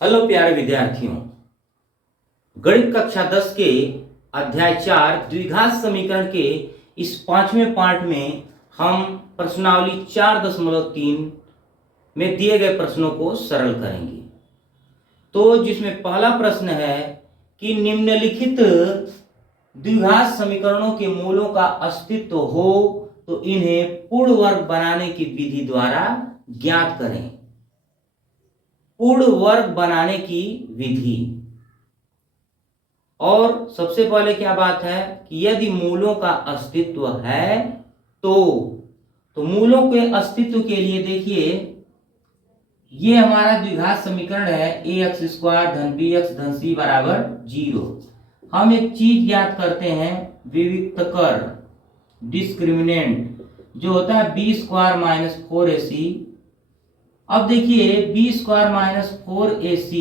Hello प्यारे विद्यार्थियों, गणित कक्षा 10 के अध्याय 4 द्विघात समीकरण के इस 5वें पार्ट में हम प्रश्नावली 4.3 में दिए गए प्रश्नों को सरल करेंगे। तो जिसमें पहला प्रश्न है कि निम्नलिखित द्विघात समीकरणों के मूलों का अस्तित्व हो तो इन्हें पूर्ण वर्ग बनाने की विधि द्वारा ज्ञात करें। पूर्ण वर्ग बनाने की विधि। और सबसे पहले क्या बात है कि यदि मूलों का अस्तित्व है तो मूलों के अस्तित्व के लिए देखिए, ये हमारा द्विघात समीकरण है ax² धन bx धन c बराबर 0। हम एक चीज ज्ञात करते हैं, विविक्तकर, डिस्क्रिमिनेंट, जो होता है b² - 4ac। अब देखिए b² - 4ac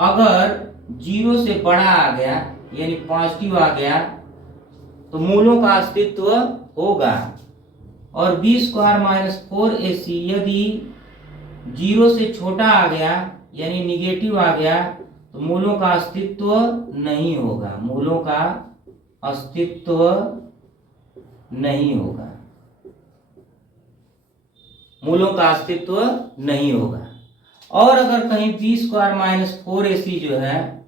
अगर 0 से बड़ा आ गया यानी पॉजिटिव आ गया तो मूलों का अस्तित्व होगा, और b² - 4ac यदि 0 से छोटा आ गया यानी निगेटिव आ गया तो मूलों का अस्तित्व नहीं होगा। मूलों का अस्तित्व नहीं होगा। मूलों का अस्तित्व नहीं होगा। और अगर कहीं b² - 4ac जो है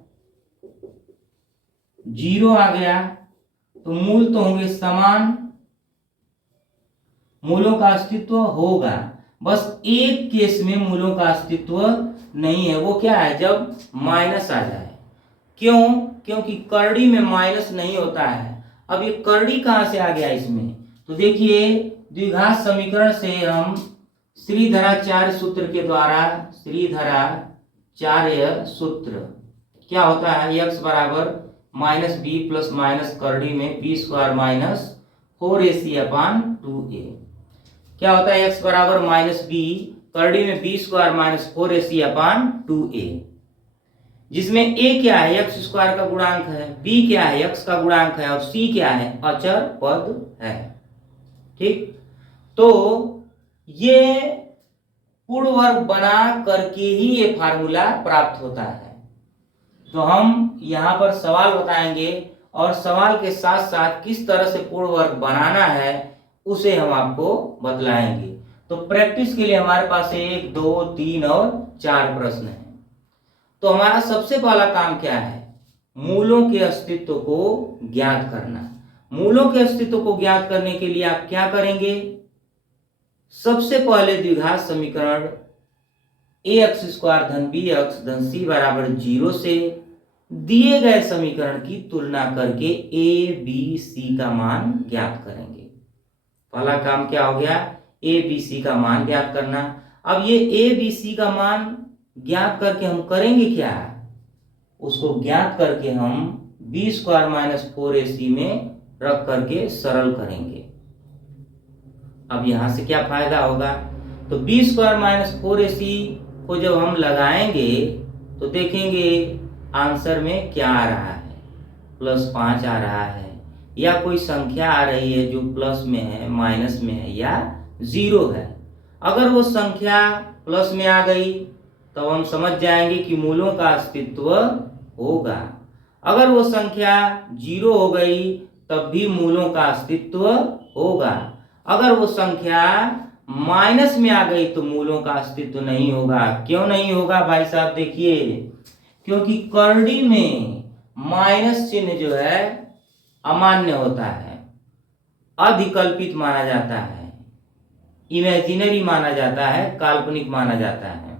0 आ गया तो मूल तो होंगे समान, मूलों का अस्तित्व होगा। बस एक केस में मूलों का अस्तित्व नहीं है, वो क्या है, जब माइनस आ जाए। क्यों? क्योंकि करड़ी में माइनस नहीं होता है। अब ये करड़ी कहां से आ गया इसमें? तो देखिए, द्विघात समीकरण से हम श्रीधराचार्य सूत्र के द्वारा, श्रीधराचार्य सूत्र क्या होता है, x बराबर -b प्लस माइनस करड़ी में b² - 4ac अपान 2a। क्या होता है, x बराबर -b करड़ी में b² - 4ac अपान 2a, जिसमें a क्या है, x² का गुणांक है, b क्या है, x का गुणांक है, और c क्या है, अचर पद है। ठीक, तो ये पूर्ण वर्ग बना करके ही ये फार्मूला प्राप्त होता है। तो हम यहाँ पर सवाल बताएंगे और सवाल के साथ साथ किस तरह से पूर्ण वर्ग बनाना है उसे हम आपको बतलाएंगे। तो प्रैक्टिस के लिए हमारे पास 1, 2, 3 और 4 प्रश्न हैं। तो हमारा सबसे पहला काम क्या है, मूलों के अस्तित्व को ज्ञात करना। मूलों के अस्तित्व को ज्ञात करने के लिए आप क्या करेंगे, सबसे पहले द्विघात समीकरण ax² धन bx धन c बराबर 0 से दिए गए समीकरण की तुलना करके a b c का मान ज्ञात करेंगे। पहला काम क्या हो गया, a b c का मान ज्ञात करना। अब ये a b c का मान ज्ञात करके हम करेंगे क्या, उसको ज्ञात करके हम b² - 4ac में रख करके सरल करेंगे। अब यहां से क्या फायदा होगा, तो b² - 4ac को जब हम लगाएंगे तो देखेंगे आंसर में क्या आ रहा है, +5 आ रहा है, या कोई संख्या आ रही है जो प्लस में है, माइनस में है, या 0 है। अगर वो संख्या प्लस में आ गई तो हम समझ जाएंगे कि मूलों का अस्तित्व होगा। अगर वो संख्या 0 हो गई तब भी मूलों का अस्तित्व होगा। अगर वो संख्या माइनस में आ गई तो मूलों का अस्तित्व नहीं होगा। क्यों नहीं होगा भाई साहब, देखिए, क्योंकि करड़ी में माइनस चिन्ह जो है अमान्य होता है, अधिकल्पित माना जाता है, इमेजिनरी माना जाता है, काल्पनिक माना जाता है।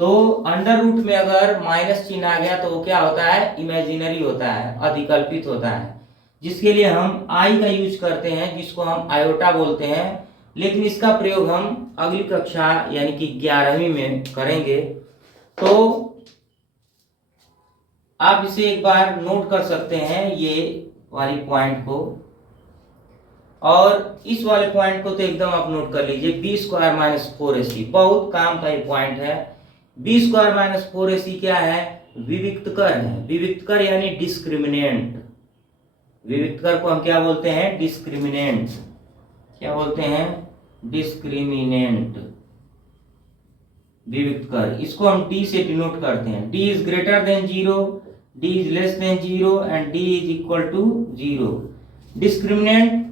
तो अंडर रूट में अगर माइनस चिन्ह आ गया तो वो क्या होता है, इमेजिनरी होता है, अधिकल्पित होता है, जिसके लिए हम आई का यूज करते हैं, जिसको हम आयोटा बोलते हैं। लेकिन इसका प्रयोग हम अगली कक्षा यानी कि 11वीं में करेंगे। तो आप इसे एक बार नोट कर सकते हैं, ये वाली पॉइंट को, और इस वाले पॉइंट को तो एकदम आप नोट कर लीजिए, b² - 4ac बहुत काम का एक पॉइंट है। b² - 4ac क्या है, विविक्तकर है। विविक्तकर यानी डिस्क्रिमिनेंट। विविक्तकर को हम क्या बोलते हैं, डिस्क्रिमिनेंट। क्या बोलते हैं, डिस्क्रिमिनेंट। विविक्त कर, इसको हम डी से डिनोट करते हैं। D is greater than zero, D is less than zero and D is equal to zero. Discriminant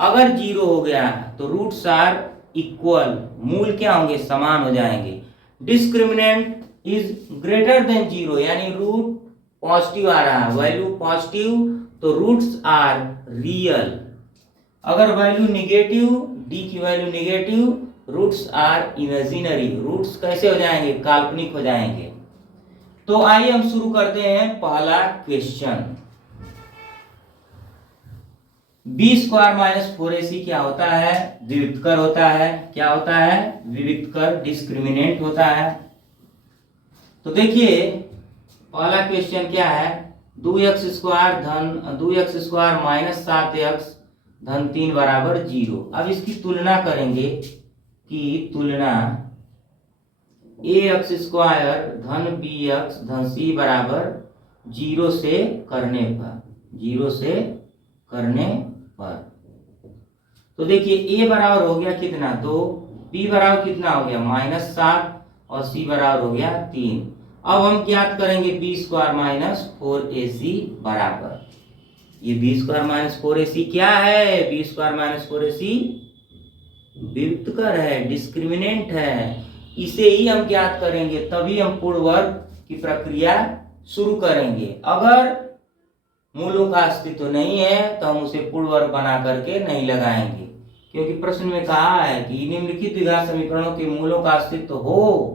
अगर जीरो हो गया तो रूट्स आर इक्वल, मूल क्या होंगे, समान हो जाएंगे। Discriminant is greater than zero यानी रूट पॉजिटिव आ रहा है, वैल्यू पॉजिटिव तो रूट्स आर रियल। अगर वैल्यू निगेटिव, डी की value negative, roots are imaginary, roots कैसे हो जाएंगे, काल्पनिक हो जाएंगे। तो आइए हम शुरू करते हैं पहला question. B square minus 4ac क्या होता है, विविक्त कर होता है। क्या होता है, विविक्त कर, डिस्क्रिमिनेंट होता है। तो देखिए पहला क्वेश्चन क्या है, 2x स्क्वायर माइनस 7x धन 3 बराबर 0। अब इसकी तुलना करेंगे कि तुलना ax स्क्वायर धन bx धन c बराबर 0 से करने पर, 0 से करने पर। तो देखिए a बराबर हो गया कितना 2, b बराबर कितना हो गया -7 और c बराबर हो गया 3। अब हम ज्ञात करेंगे b स्क्वायर माइनस 4ac बराबर, ये बी स्क्वायर माइनस 4ac क्या है, बी स्क्वायर माइनस 4ac विविक्त कर है, डिस्क्रिमिनेंट है। इसे ही हम ज्ञात करेंगे तभी हम पूर्ण वर्ग की प्रक्रिया शुरू करेंगे। अगर मूलों का अस्तित्व नहीं है तो हम उसे पूर्ण वर्ग बना करके नहीं लगाएंगे, क्योंकि प्रश्न में कहा है कि निम्नलिखित द्विघात समीकरणों के मूलों का अस्तित्व हो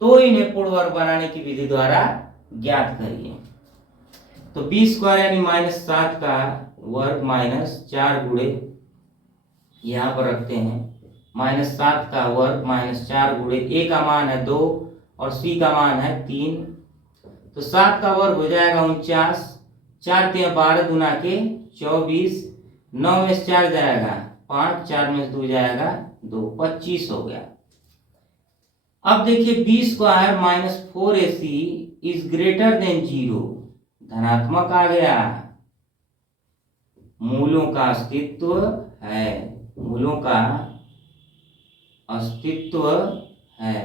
तो इन्हें पूर्ण वर्ग बनाने की विधि द्वारा ज्ञात करिए। तो बी स्क्वायर यानी -7 का वर्ग -4 गुणे, यहाँ पर रखते हैं -7 का वर्ग -4 गुणे, a का मान है 2 और c का मान है 3। तो 7 का वर्ग हो जाएगा 49, 4 3 12 गुना के 24, 9 में से 4 जाएगा 5, 4 में से 2 जाएगा 2, 25 हो गया। अब देखिए B square minus 4ac is greater than 0, धनात्मक आ गया, मूलों का अस्तित्व है, मूलों का अस्तित्व है।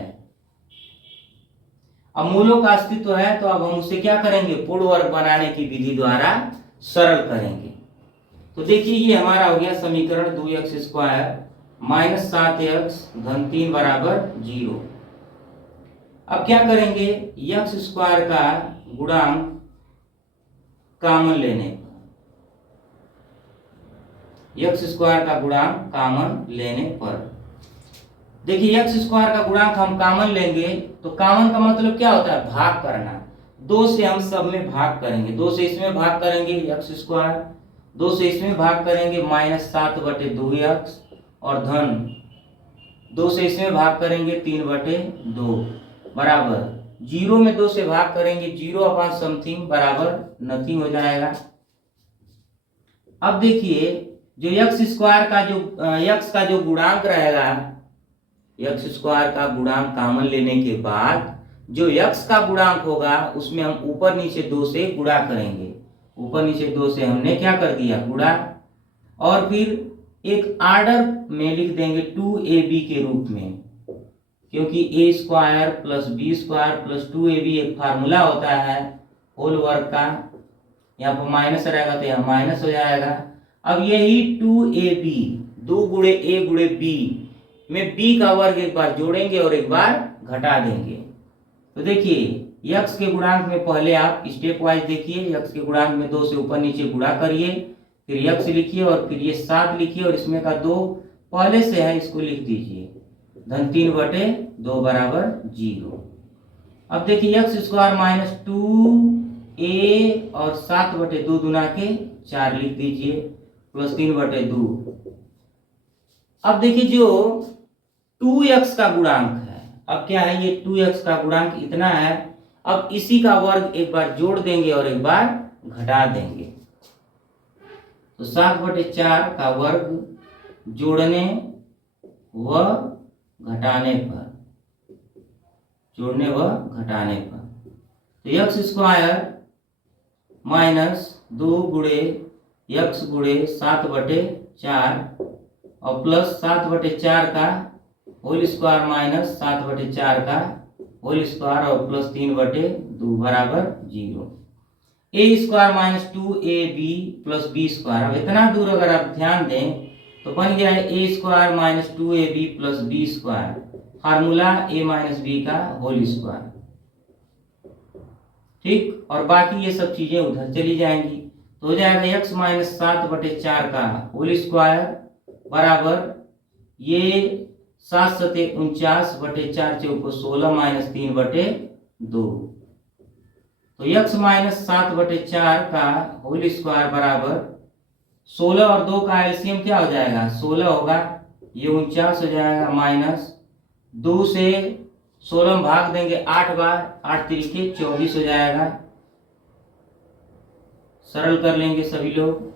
अब मूलों का अस्तित्व है तो अब हम उसे क्या करेंगे, पूर्ण वर्ग बनाने की विधि द्वारा सरल करेंगे। तो देखिए ये हमारा हो गया समीकरण 2x स्क्वायर माइनस 7x धन 3 बराबर 0। अब क्या करेंगे, x स्क्वायर का गुणांक कॉमन लेने पर, x स्क्वायर का गुणांक कॉमन लेने पर, देखिए x स्क्वायर का गुणांक हम कॉमन लेंगे तो कॉमन का मतलब क्या होता है, भाग करना। 2 से हम सब में भाग करेंगे, 2 से इसमें भाग करेंगे x स्क्वायर, 2 से इसमें भाग करेंगे -7/2x और धन 2 से इसमें भाग करेंगे 3/2 बराबर 0 में 2 से भाग करेंगे 0 अपॉन समथिंग बराबर नथिंग हो जाएगा। अब देखिए जो x स्क्वायर का जो x का जो गुणांक रहेगा, x स्क्वायर का गुणांक कॉमन लेने के बाद जो x का गुणांक होगा उसमें हम ऊपर नीचे 2 से गुणा करेंगे, ऊपर नीचे 2 से हमने क्या कर दिया, गुणा, और फिर एक आर्डर में लिख देंगे 2ab के रूप में, क्योंकि a square plus b square plus 2ab एक फार्मूला होता है होल वर्ग का। यहाँ पर माइनस रहेगा तो यहाँ माइनस हो जाएगा। अब यही 2ab 2 गुणे a गुणे b में b का वर्ग एक बार जोड़ेंगे और एक बार घटा देंगे। तो देखिए x के गुणांक में पहले आप स्टेप वाइज देखिए, x के गुणांक में 2 से ऊपर नीचे गुणा करिए, फिर x लिखिए और फिर ये 7 लिखिए और इसमें का 2 पहले से है इसको लिख दीजिए, धन 3/2 बराबर 0। अब देखिए x स्क्वायर माइनस 2a और 7/2 गुना के 4 लिख दीजिए प्लस 3/2। अब देखिए जो 2x का गुणांक है, अब क्या है, ये 2x का गुणांक इतना है, अब इसी का वर्ग एक बार जोड़ देंगे और एक बार घटा देंगे। तो 7/4 का वर्ग जोड़ने व घटाने पर, जोड़ने व घटाने पर, तो x स्क्वायर माइनस 2 गुणे x गुणे 7/4 और प्लस 7/4 का होल स्क्वायर माइनस 7/4 का होल स्क्वायर और प्लस 3/2 बराबर 0। A square minus 2ab plus B square. अब इतना दूर अगर आप ध्यान दें तो बन गया है A square minus 2ab plus B square, formula A minus B का होल स्क्वायर। ठीक, और बाकी ये सब चीजें उधर चली जाएंगी तो हो जाएगा एक्स माइनस 7/4 का होल स्क्वायर बराबर ये 7×49 माइनस 3/2। तो x माइनस 7/4 का होल स्क्वायर बराबर 16 और 2 का एलसीएम क्या हो जाएगा 16 होगा, ये 49 हो जाएगा, माइनस 2 से 16 में भाग देंगे 8 बार, 8 तिरिके 24 हो जाएगा। सरल कर लेंगे सभी लोग।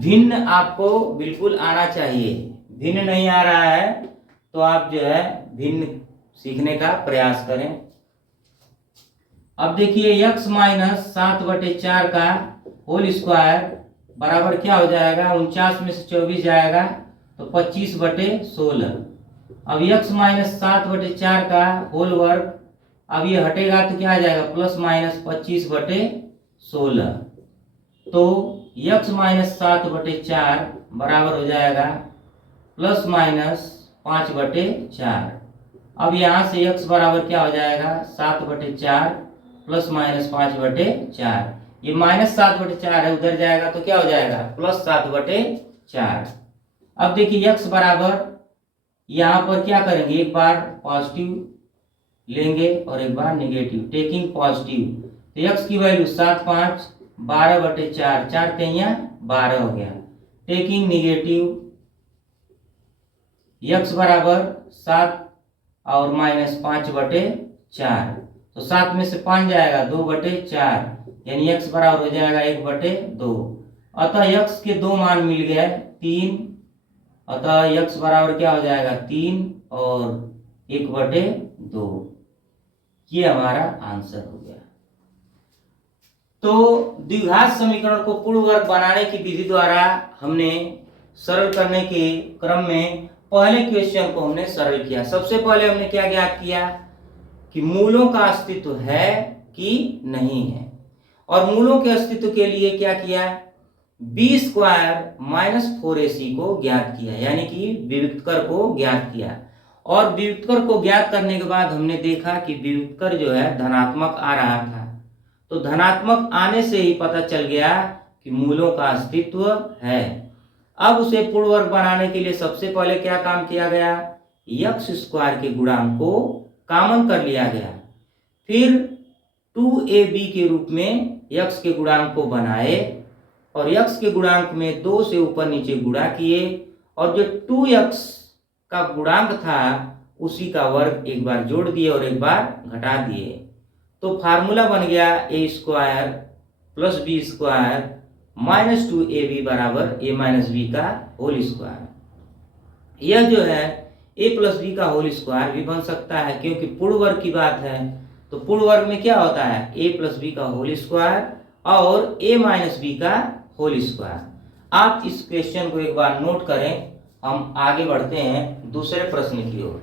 भिन्न आपको बिल्कुल आना चाहिए, भिन्न नहीं आ रहा है तो आप जो है भिन्न सीखने का प्रयास करें। अब देखिए x माइनस 7/4 का होल स्क्वायर बराबर क्या हो जाएगा, 49 में से 24 जाएगा तो 25/16। अब x माइनस 7/4 का होल वर्ग, अब ये हटेगा तो क्या आ जाएगा प्लस माइनस 25/16। तो x माइनस 7/4 बराबर हो जाएगा प्लस माइनस 5/4। अब यहाँ से x बराबर क्या हो जाएगा 7/4 प्लस माइनस 5/4। ये माइनस 7/4 है, उधर जाएगा तो क्या हो जाएगा प्लस 7/4। अब देखिए x बराबर यहाँ पर क्या करेंगे, एक बार पॉजिटिव लेंगे और एक बार नेगेटिव, टेकिंग पॉजिटिव। तो x की वैल्यू 7 5 12/4, 4 तिया 12 हो गया। टेकिंग नेगेटिव x बराबर 7 और माइनस 5/4, तो 7 में से 5 जाएगा 2/4, यानी x बराबर हो जाएगा 1/2। अतः x के दो मान मिल गए 3, अतः x बराबर क्या हो जाएगा 3 और 1/2। ये हमारा आंसर हो गया। तो द्विघात समीकरण को पूर्ण वर्ग बनाने की विधि द्वारा हमने सरल करने के क्रम में पहले क्वेश्चन को हमने सरल किया। सबसे पहले हमने क्या ज्ञात किया कि मूलों का अस्तित्व है कि नहीं है, और मूलों के अस्तित्व के लिए क्या किया, बी स्क्वायर माइनस 4ac को ज्ञात किया, यानी कि विविक्तकर को ज्ञात किया। और विविक्तकर को ज्ञात करने के बाद हमने देखा कि विविक्तकर जो है धनात्मक आ रहा था, तो धनात्मक आने से ही पता चल गया कि मूलों का अस्तित्व है। अब उसे पूर्ण वर्ग बनाने के लिए सबसे पहले क्या काम किया गया, एक्स स्क्वायर के गुणांक को कॉमन कर लिया गया। फिर 2ab के रूप में x के गुणांक को बनाए और x के गुणांक में 2 से ऊपर नीचे गुणा किए, और जो 2x का गुणांक था उसी का वर्ग एक बार जोड़ दिए और एक बार घटा दिए। तो फार्मूला बन गया a square plus B square minus 2ab बराबर a माइनस बी का होल स्क्वायर। यह जो है a प्लस बी का होल स्क्वायर भी बन सकता है, क्योंकि पूर्ण वर्ग की बात है। तो पूर्ण वर्ग में क्या होता है a प्लस बी का होल स्क्वायर और a माइनस बी का होल स्क्वायर। आप इस क्वेश्चन को एक बार नोट करें। हम आगे बढ़ते हैं दूसरे प्रश्न की ओर।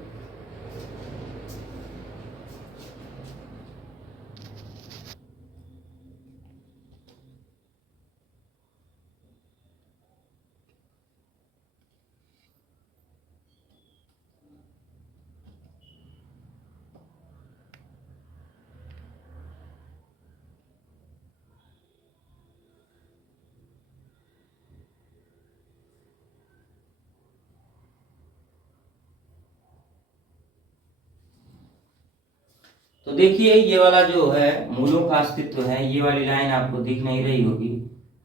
तो देखिए ये वाला जो है मूलों का अस्तित्व है, ये वाली लाइन आपको दिख नहीं रही होगी,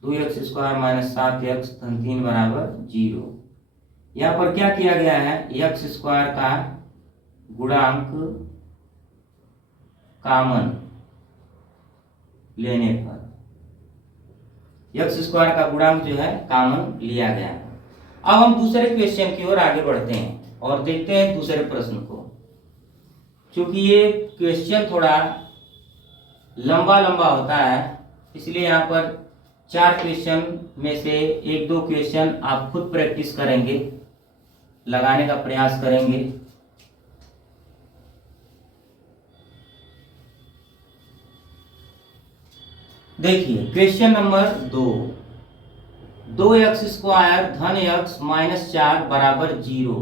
2x स्क्वायर माइनस 7x धन 3 बराबर 0। यहाँ पर क्या किया गया है, x स्क्वायर का गुणांक कॉमन लेने पर x स्क्वायर का गुणांक जो है कॉमन लिया गया है। अब हम दूसरे क्वेश्चन की ओर आगे बढ़ते हैं और देखते हैं दूसरे प्रश्न को। क्योंकि ये क्वेश्चन थोड़ा लंबा लंबा होता है, इसलिए यहाँ पर 4 क्वेश्चन में से 1-2 क्वेश्चन आप खुद प्रैक्टिस करेंगे। लगाने का प्रयास करेंगे। देखिए क्वेश्चन नंबर 2 2 x² धन x माइनस 4 बराबर 0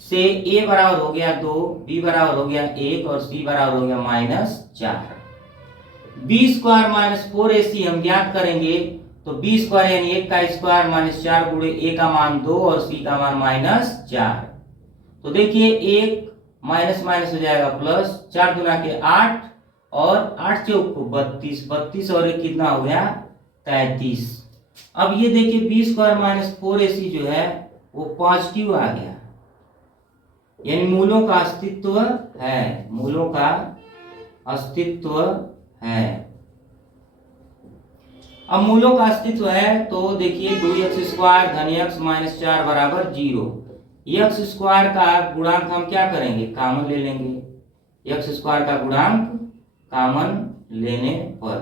से a बराबर हो गया 2, b बराबर हो गया 1 और c बराबर हो गया -4। b² माइनस 4ac हम ज्ञात करेंगे, तो b² यानी 1 का स्क्वायर माइनस 4 गुणे a का मान 2 और c का मान -4। तो देखिए 1 माइनस माइनस हो जाएगा प्लस, 4 दूना के 8 और 8 चौक को 32, 32 और 1 कितना हो गया 33। अब ये देखिए b² माइनस 4ac जो है वो पॉजिटिव आ गया, यानी मूलों का अस्तित्व है, मूलों का अस्तित्व है। अब मूलों का अस्तित्व है तो देखिए 2x² धन x माइनस 4 बराबर 0। x² का गुणांक हम क्या करेंगे, कॉमन ले लेंगे। x² का गुणांक कॉमन लेने पर,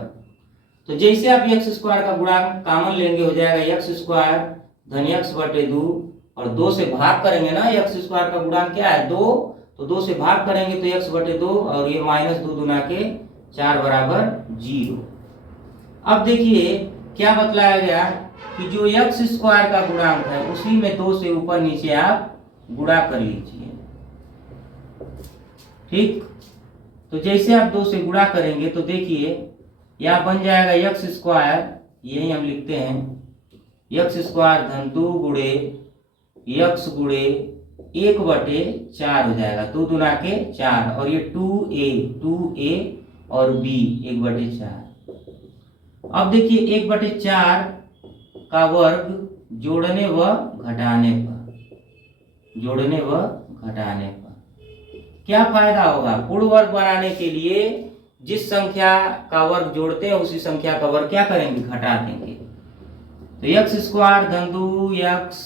तो जैसे आप x² का गुणांक कॉमन लेंगे हो जाएगा x² धन x बटे 2 और 2 से भाग करेंगे ना, x² का गुणांक क्या है 2, तो 2 से भाग करेंगे तो x बटे 2 और ये -2 दूना के 4 बराबर 0। अब देखिए क्या बतलाया गया कि जो x² का गुणांक है उसी में 2 से ऊपर नीचे आप गुणा कर लीजिए। ठीक, तो जैसे आप 2 से गुणा करेंगे तो देखिए यहाँ बन जाएगा x², यही हम लिखते हैं x² धन 2 गुणे x गुणे 1 बटे 4 हो जाएगा, 2 दूना के 4 और ये 2a और b 1 बटे 4। अब देखिए 1 बटे 4 का वर्ग जोड़ने व घटाने पर, जोड़ने व घटाने पर क्या फायदा होगा, पूर्ण वर्ग बनाने के लिए जिस संख्या का वर्ग जोड़ते हैं उसी संख्या का वर्ग क्या करेंगे, घटा देंगे। तो x² धन 2x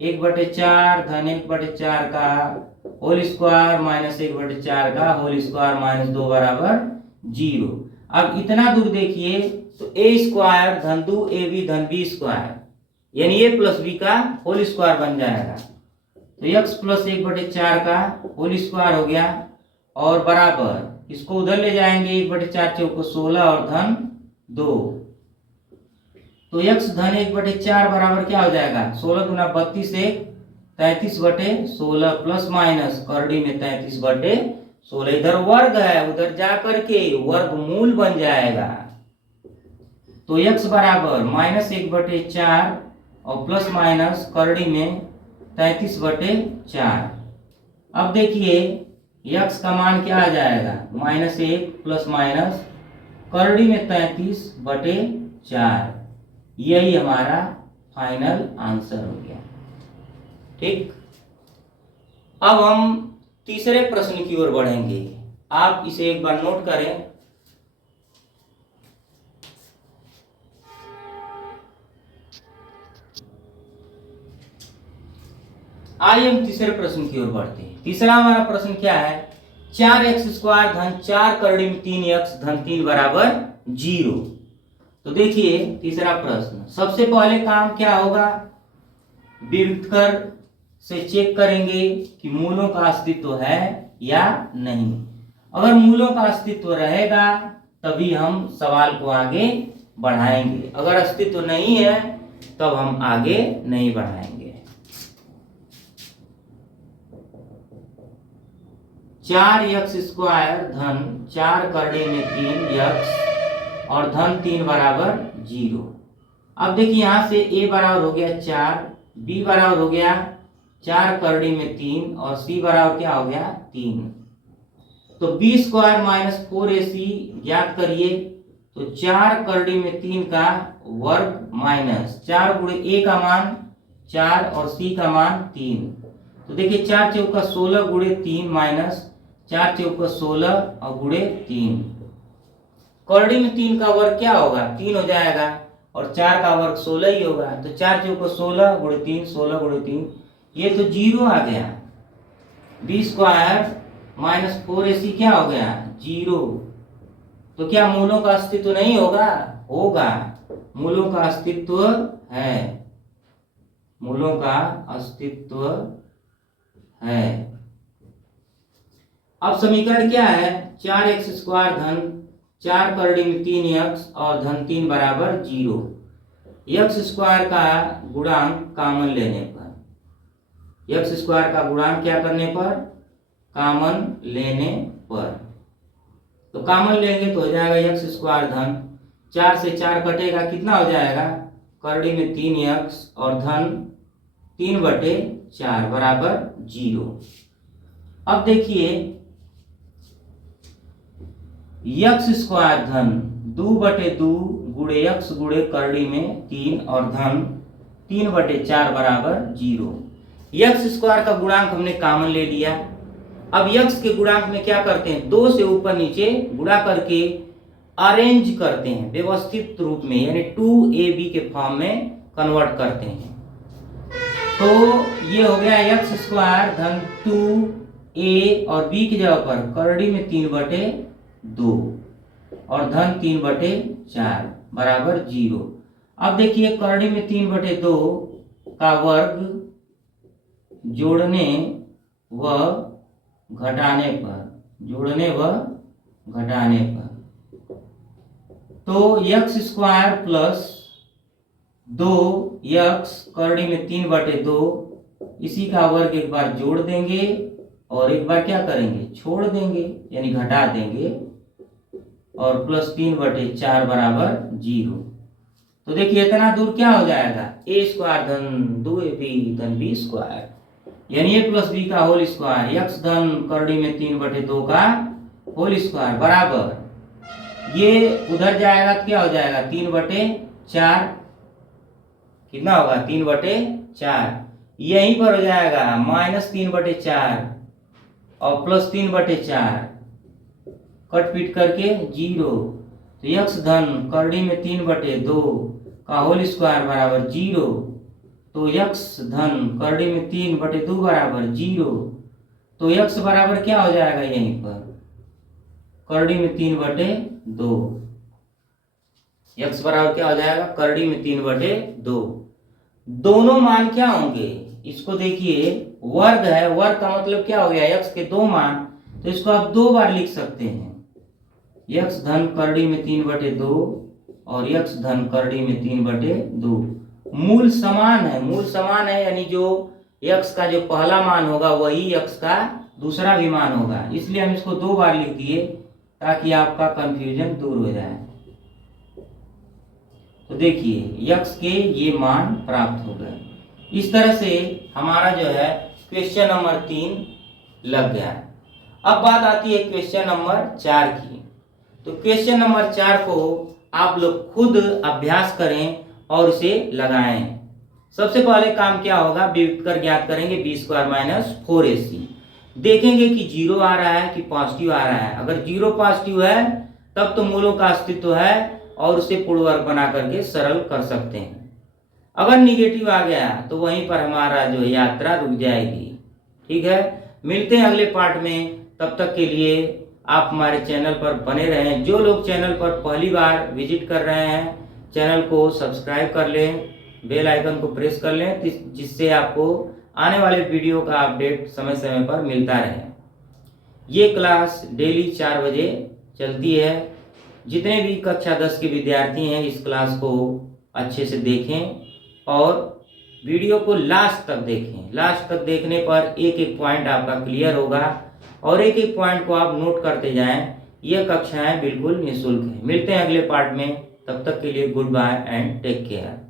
1 बटे 4 धन 1 बटे 4 का होल स्क्वायर माइनस 1 बटे 4 का होल स्क्वायर माइनस 2 बराबर 0। अब इतना दूर देखिए तो a² धन 2ab धन b² यानी a प्लस b का होल स्क्वायर बन जाएगा, तो x प्लस 1 बटे 4 का होल स्क्वायर हो गया और बराबर इसको उधर ले जाएंगे 1 बटे 4 चौको 16 और धन 2, तो x धन 1 बटे 4 बराबर क्या हो जाएगा 16 दूना 32 1 33 बटे 16 प्लस माइनस करड़ी में 33 बटे 16, इधर वर्ग है उधर जा करके वर्गमूल बन जाएगा। तो x बराबर -1 बटे 4 और प्लस माइनस करड़ी में 33 बटे 4। अब देखिए x का मान क्या आ जाएगा -1 प्लस माइनस करड़ी में 33 बटे 4, यही हमारा फाइनल आंसर हो गया। ठीक, अब हम तीसरे प्रश्न की ओर बढ़ेंगे, आप इसे एक बार नोट करें। आइए हम तीसरे प्रश्न की ओर बढ़ते हैं। तीसरा हमारा प्रश्न क्या है, 4x² धन 4 करड़ी में 3x धन 3 बराबर 0। तो देखिए तीसरा प्रश्न, सबसे पहले काम क्या होगा, विभक्त कर से चेक करेंगे कि मूलों का अस्तित्व है या नहीं। अगर मूलों का अस्तित्व रहेगा तभी हम सवाल को आगे बढ़ाएंगे, अगर अस्तित्व नहीं है तब हम आगे नहीं बढ़ाएंगे। 4x² धन 4 करड़ी में 3x और धन 3 बराबर 0। अब देखिए यहां से a बराबर हो गया 4, b बराबर हो गया 4 करड़ी में 3 और c बराबर क्या हो गया 3। तो b² माइनस 4ac ज्ञात करिए, तो 4 करड़ी में 3 का वर्ग माइनस 4 गुणे a का मान 4 और c का मान 3। तो देखिए 4 चौका 16 गुणे 3 माइनस 4 चौका 16 और गुणे 3, करड़ी में 3 का वर्ग क्या होगा 3 हो जाएगा और 4 का वर्ग 16 ही होगा, तो 4 चौका 16 गुणे 3 16 गुणे 3, ये तो 0 आ गया। b² माइनस 4ac क्या हो गया 0। तो क्या मूलों का अस्तित्व नहीं होगा, होगा, मूलों का अस्तित्व है, मूलों का अस्तित्व है। अब समीकरण क्या है, 4x² धन 4 करड़ी में 3x और धन 3 बराबर 0। x² का गुणांक कॉमन लेने पर, x² का गुणांक क्या करने पर, कॉमन लेने पर, तो कॉमन लेंगे तो हो जाएगा x² धन 4 से 4 कटेगा, कितना हो जाएगा, करड़ी में 3x और धन 3/4 बराबर 0। अब देखिए x² धन 2/2 गुणे x गुणे करड़ी में 3 और धन 3/4 बराबर 0। x² का गुणांक हमने कॉमन ले लिया। अब x के गुणांक में क्या करते हैं, 2 से ऊपर नीचे गुणा करके अरेंज करते हैं व्यवस्थित रूप में, यानी 2ab के फॉर्म में कन्वर्ट करते हैं। तो ये हो गया x² धन 2a और b की जगह पर करड़ी में 3/2 और धन 3/4 बराबर 0। अब देखिए करड़ी में 3/2 का वर्ग जोड़ने व घटाने पर, जोड़ने व घटाने पर, तो x² प्लस 2x करड़ी में 3/2, इसी का वर्ग एक बार जोड़ देंगे और एक बार क्या करेंगे, छोड़ देंगे, यानी घटा देंगे, और प्लस 3/4 बराबर 0। तो देखिए इतना दूर क्या हो जाएगा, a² धन 2ab धन b², यानी a प्लस b का होल स्क्वायर, x धन करड़ी में 3/2 का होल स्क्वायर बराबर, ये उधर जाएगा तो क्या हो जाएगा, 3/4, कितना होगा, 3/4, यहीं पर हो जाएगा -3/4 और प्लस 3/4, कट पीट करके 0। तो x धन करड़ी में 3/2 का होल स्क्वायर बराबर 0, तो x धन करड़ी में 3/2 बराबर 0, तो x बराबर क्या हो जाएगा, यहीं पर करड़ी में 3/2, x बराबर क्या हो जाएगा, करड़ी में 3/2। दोनों मान क्या होंगे, इसको देखिए वर्ग है, वर्ग का मतलब क्या हो गया, x के 2 मान, तो इसको आप 2 बार लिख सकते हैं, x धन करड़ी में 3/2 और x धन करड़ी में 3/2। मूल समान है, मूल समान है, यानी जो x का जो पहला मान होगा वही x का दूसरा भी मान होगा, इसलिए हम इसको 2 बार लिख दिए ताकि आपका कंफ्यूजन दूर हो जाए। तो देखिए x के ये मान प्राप्त हो गए। इस तरह से हमारा जो है क्वेश्चन नंबर 3 लग गया। अब बात आती है क्वेश्चन नंबर 4 की। तो क्वेश्चन नंबर 4 को आप लोग खुद अभ्यास करें और इसे लगाएं। सबसे पहले काम क्या होगा, व्युत्तर ज्ञात करेंगे b² - 4ac। देखेंगे कि 0 आ रहा है कि पॉजिटिव आ रहा है। अगर 0 पॉजिटिव है तब तो मूलों का अस्तित्व है और उसे पूर्ववर्ग बना करके सरल कर सकते हैं। अगर निगेटिव आ गया तो वहीं पर हमारा जो यात्रा रुक जाएगी। ठीक है, मिलते हैं अगले पार्ट में। तब तक के लिए आप हमारे चैनल पर बने रहें। जो लोग चैनल पर पहली बार विजिट कर रहे हैं, चैनल को सब्सक्राइब कर लें, बेल आइकन को प्रेस कर लें, जिससे आपको आने वाले वीडियो का अपडेट समय समय पर मिलता रहे। ये क्लास डेली 4 बजे चलती है। जितने भी कक्षा 10 के विद्यार्थी हैं इस क्लास को अच्छे से देखें और वीडियो को लास्ट तक देखें। लास्ट तक देखने पर एक एक पॉइंट आपका क्लियर होगा और एक एक पॉइंट को आप नोट करते जाएं। ये कक्षाएं बिल्कुल निःशुल्क है। मिलते हैं अगले पार्ट में, तब तक के लिए goodbye and take care.